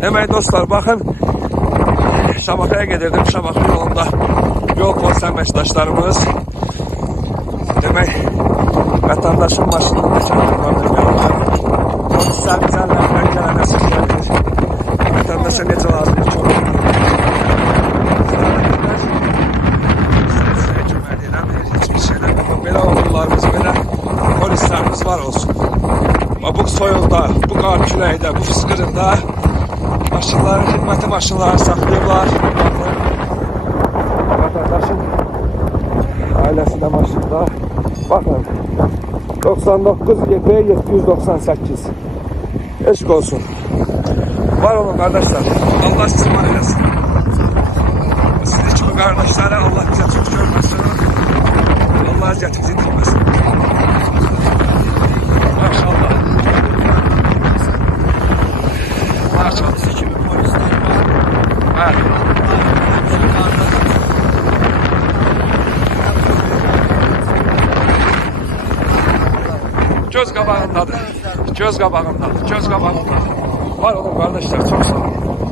Demek dostlar bakın Şabaka'ya gelirdim. Şabaka yolunda yol konser meslektaşlarımız. Demek vatandaşın başını çarptırmadır yanlar. Polisler bizlerle pencerene sıkıyordur. Vatandaşa ne verir çok ama böyle okullarımız böyle polislerimiz var olsun. Ama bu soyulda, bu kar küleyde, bu fıskırında maşınların hizmeti maşınları saklıyorlar. Vatandaşın ailesi de maşında. Bakın 99 YP 798. Eşk olsun. Var olun kardeşler. Allah sizi var eylesin. Sizi çok kardeşlere Allah bize çok görmesin. Allah eziyetinizi dinmesin. Evet. Göz qabağındadır. Göz qabağındadır. Göz qabağındadır. Var olun kardeşler çok sağ olun.